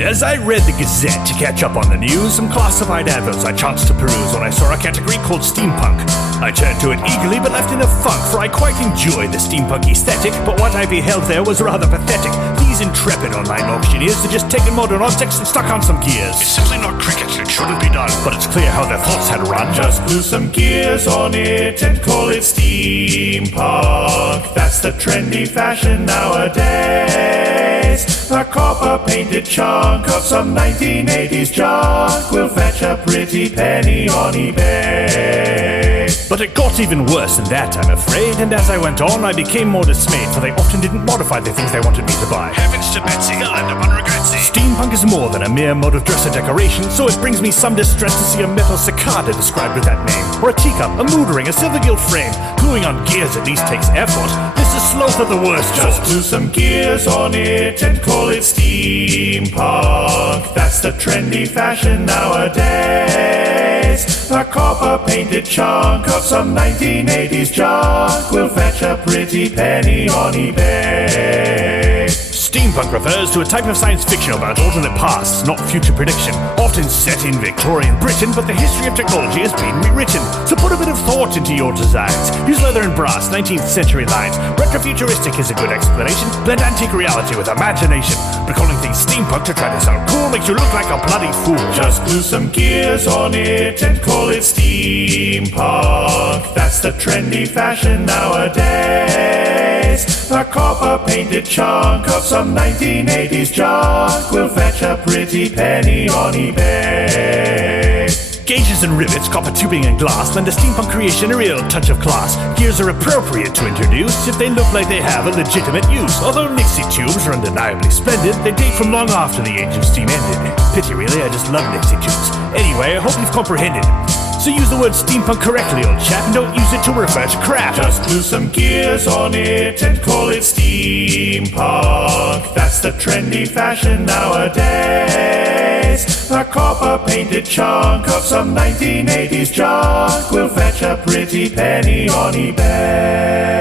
As I read the Gazette to catch up on the news, some classified adverts I chanced to peruse when I saw a category called steampunk. I turned to it eagerly but left in a funk, for I quite enjoy the steampunk aesthetic, but what I beheld there was rather pathetic. These intrepid online auctioneers had just taken modern objects and stuck on some gears. It's simply not cricket, it shouldn't be done, but it's clear how their thoughts had run. Just glue some gears on it and call it steampunk. That's the trendy fashion nowadays. A copper-painted chunk of some 1980s junk will fetch a pretty penny on eBay. But it got even worse than that, I'm afraid, and as I went on, I became more dismayed, for they often didn't modify the things they wanted me to buy. Heavens to Betsy, I'll end up on regretsy. Steampunk is more than a mere mode of dress or decoration, so it brings me some distress to see a metal cicada described with that name, or a teacup, a mood ring, a silver gilt frame. Gluing on gears at least takes effort. This is sloth of the worst sort. Just glue some gears on it and call it steampunk. That's the trendy fashion nowadays. A copper-painted chunk of some 1980s junk will fetch a pretty penny on eBay. Steampunk refers to a type of science fiction about alternate pasts, not future prediction. Often set in Victorian Britain, but the history of technology has been rewritten. So put a bit of thought into your designs. Use leather and brass, 19th century lines. Retrofuturistic is a good explanation. Blend antique reality with imagination. But calling things steampunk to try to sound cool makes you look like a bloody fool. Just glue some gears on it and call it steampunk. That's the trendy fashion nowadays. A copper-painted chunk of some 1980s junk will fetch a pretty penny on eBay. Gauges and rivets, copper tubing and glass lend a steampunk creation a real touch of class. Gears are appropriate to introduce if they look like they have a legitimate use. Although Nixie tubes are undeniably splendid, they date from long after the age of steam ended. Pity really, I just love Nixie tubes. Anyway, I hope you've comprehended. So use the word steampunk correctly, old chap, and don't use it to refer to crap. Just glue some gears on it and call it steampunk. That's the trendy fashion nowadays. A copper-painted chunk of some 1980s junk will fetch a pretty penny on eBay.